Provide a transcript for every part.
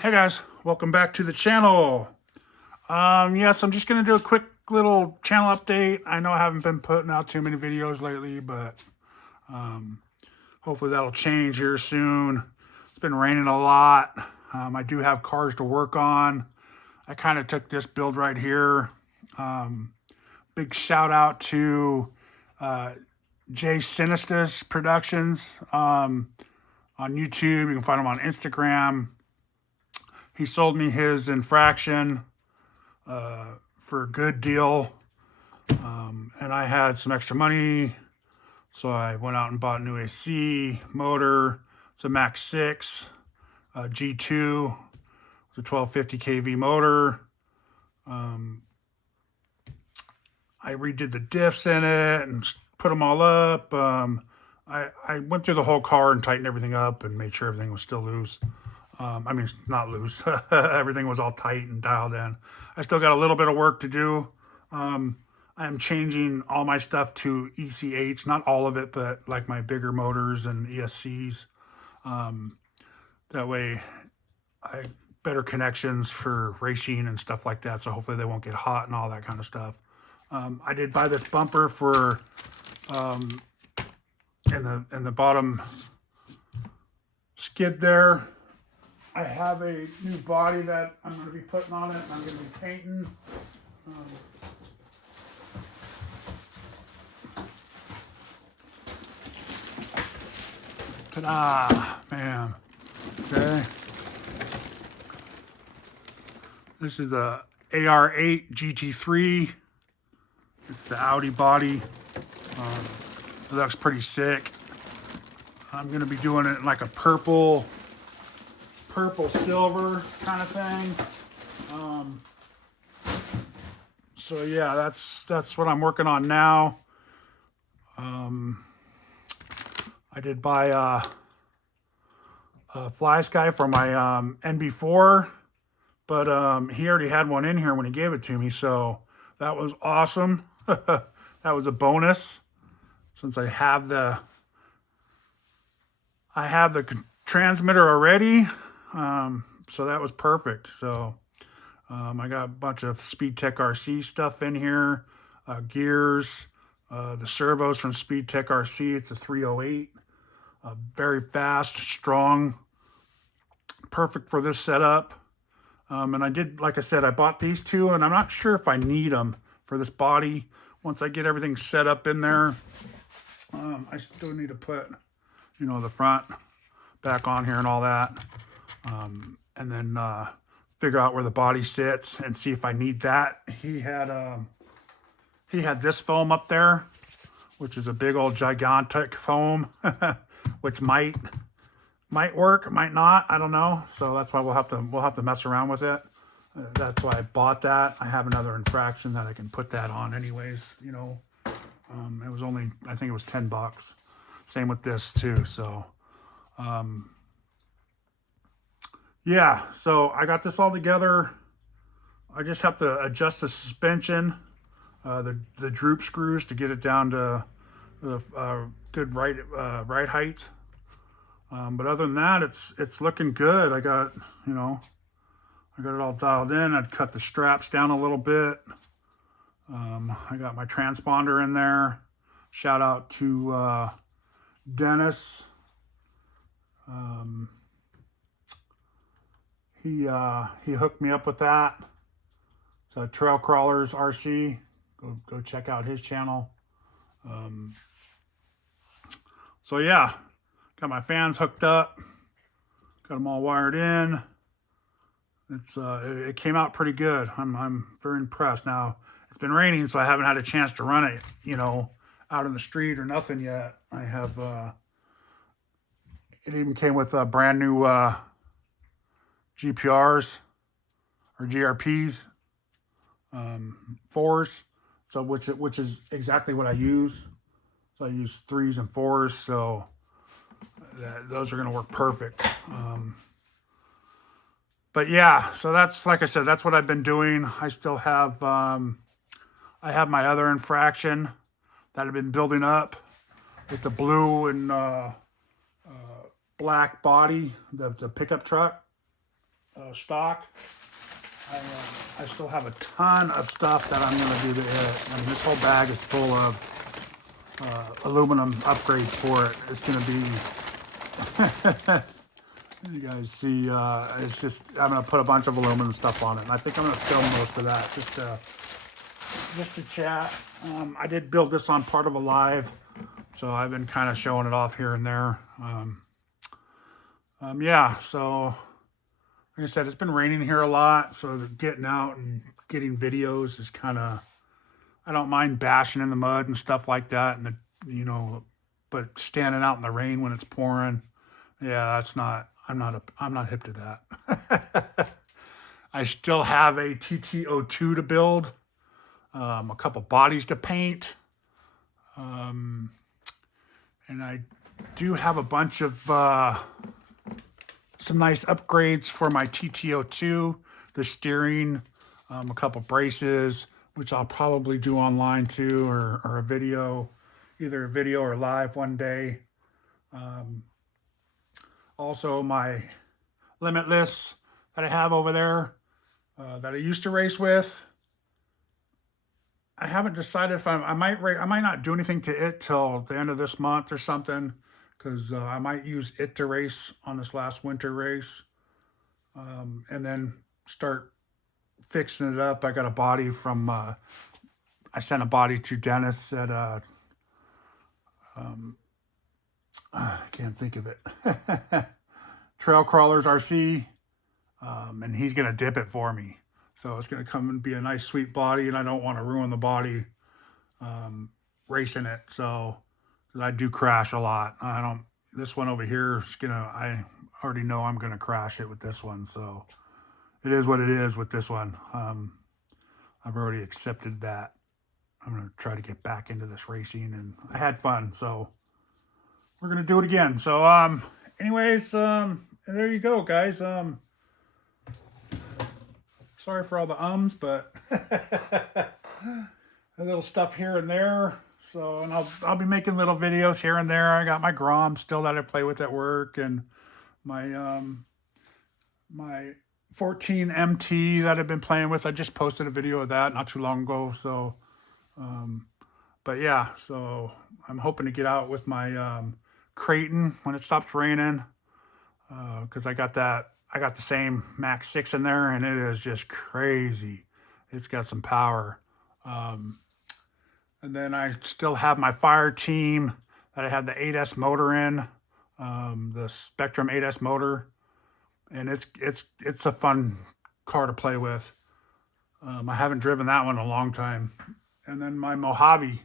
Hey guys, welcome back to the channel. Yes, I'm just going to do a quick little channel update. I know I haven't been putting out too many videos lately, but hopefully that'll change here soon. It's been raining a lot. I do have cars to work on. I kind of took this build right here. Big shout out to jjcustomsllc Productions on YouTube. You can find him on Instagram. He sold me his Infraction for a good deal, and I had some extra money, so I went out and bought a new AC motor. It's a Maxx 6 G2 with a 1250 kV motor. I redid the diffs in it and put them all up. I went through the whole car and tightened everything up and made sure everything was still loose. I mean, not loose. Everything was all tight and dialed in. I still got a little bit of work to do. I'm changing all my stuff to ECH, not all of it, but like my bigger motors and ESCs. That way, better connections for racing and stuff like that. So hopefully they won't get hot and all that kind of stuff. I did buy this bumper for in the bottom skid there. I have a new body that I'm going to be putting on it. I'm going to be painting. Ta-da! Man. Okay. This is the AR8 GT3. It's the Audi body. It looks pretty sick. I'm going to be doing it in like a purple silver kind of thing. So yeah, that's what I'm working on now. I did buy a fly sky for my NB4, but he already had one in here when he gave it to me, so that was awesome. That was a bonus since I have the transmitter already. So that was perfect. So I got a bunch of SpeedTek RC stuff in here, gears, the servos from SpeedTek RC. It's a 308, very fast, strong, perfect for this setup. And I did, like I said, I bought these two, and I'm not sure if I need them for this body. Once I get everything set up in there, I still need to put, the front back on here and all that. And then figure out where the body sits and see if I need that. He had this foam up there, which is a big old gigantic foam, which might work, might not. I don't know. So that's why we'll have to mess around with it. That's why I bought that. I have another Infraction that I can put that on anyways. It was only, I think it was $10. Same with this too. So. Yeah, so I got this all together. I just have to adjust the suspension, the droop screws to get it down to good right height. But other than that, it's looking good. I got it all dialed in. I'd cut the straps down a little bit. I got my transponder in there. Shout out to Dennis. He hooked me up with that. It's a Trail Crawlers RC. Go check out his channel. So yeah, got my fans hooked up. Got them all wired in. It came out pretty good. I'm very impressed. Now it's been raining, so I haven't had a chance to run it, out in the street or nothing yet. I have. It even came with a brand new GPRs or GRPs, 4s, so which is exactly what I use. So I use 3s and 4s, so those are going to work perfect. But yeah, so that's, like I said, that's what I've been doing. I still have I have my other Infraction that I've been building up with the blue and black body, the pickup truck. stock. I still have a ton of stuff that I'm going to do to it. I mean, this whole bag is full of aluminum upgrades for it. It's going to be, you guys see, it's just, I'm going to put a bunch of aluminum stuff on it. And I think I'm going to film most of that just to chat. I did build this on part of a live, so I've been kind of showing it off here and there. Yeah, so like I said, it's been raining here a lot, so getting out and getting videos is kind of, I don't mind bashing in the mud and stuff like that, and you know, but standing out in the rain when it's pouring, yeah, that's not, I'm not hip to that. I still have a TT02 to build, a couple bodies to paint, and I do have a bunch of some nice upgrades for my TT02, the steering, a couple braces, which I'll probably do online too, or a video, either a video or live one day. Also my Limitless that I have over there, that I used to race with. I haven't decided if I might not do anything to it till the end of this month or something, because I might use it to race on this last winter race, and then start fixing it up. I got a body from, I sent a body to Dennis at, I can't think of it, Trail Crawlers RC, and he's going to dip it for me. So it's going to come and be a nice sweet body, and I don't want to ruin the body racing it. So I do crash a lot. This one over here is I already know I'm going to crash it with this one. So it is what it is with this one. I've already accepted that. I'm going to try to get back into this racing, and I had fun. So we're going to do it again. So, anyways, there you go, guys. Sorry for all the ums, but a little stuff here and there. So, and I'll be making little videos here and there. I got my Grom still that I play with at work, and my my 14 MT that I've been playing with. I just posted a video of that not too long ago. So, but yeah, so I'm hoping to get out with my kraton when it stops raining, because I got the same Maxx 6 in there, and it is just crazy. It's got some power. And then I still have my fire team that I had the 8S motor in, the Spectrum 8S motor, and it's a fun car to play with. I haven't driven that one in a long time. And then my Mojave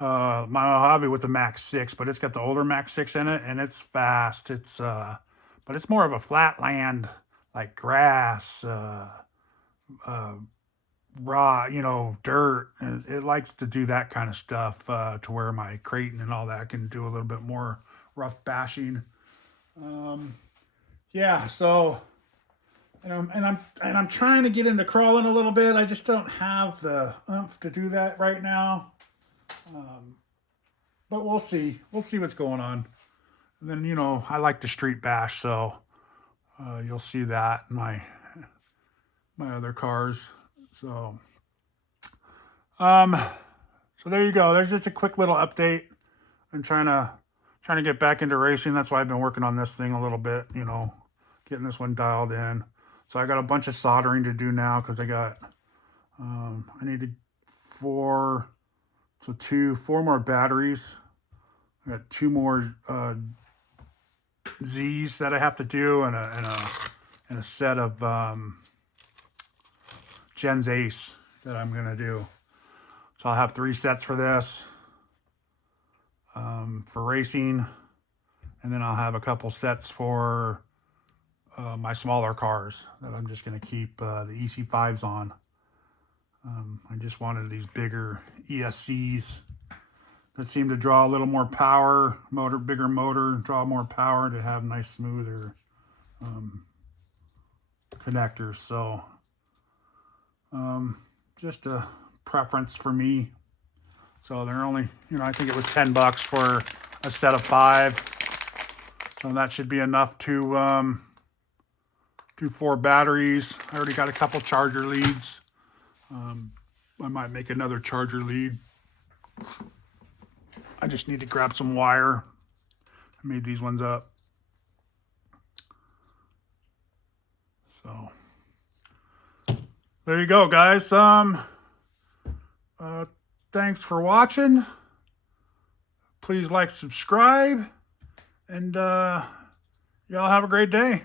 with the Maxx 6, but it's got the older Maxx 6 in it, and it's fast. It's but it's more of a flat land, like grass, raw, dirt. It likes to do that kind of stuff, to where my kraton and all that can do a little bit more rough bashing. Yeah, so, and I'm trying to get into crawling a little bit. I just don't have the oomph to do that right now. But we'll see. We'll see what's going on. And then, I like to street bash, so you'll see that in my other cars. So, so there you go. There's just a quick little update. I'm trying to get back into racing. That's why I've been working on this thing a little bit, getting this one dialed in. So I got a bunch of soldering to do now, because I got, I needed four more batteries. I got 2 more Z's that I have to do, and a set of Gen's Ace that I'm gonna do. So I'll have 3 sets for this, for racing, and then I'll have a couple sets for my smaller cars that I'm just gonna keep the EC5s on. I just wanted these bigger ESCs that seem to draw a little more power, bigger motor, draw more power to have nice, smoother connectors. So, just a preference for me. So they're only, I think it was $10 for a set of 5. So that should be enough to do 4 batteries. I already got a couple charger leads. I might make another charger lead. I just need to grab some wire. I made these ones up. So there you go, guys. Thanks for watching. Please like, subscribe, and y'all have a great day.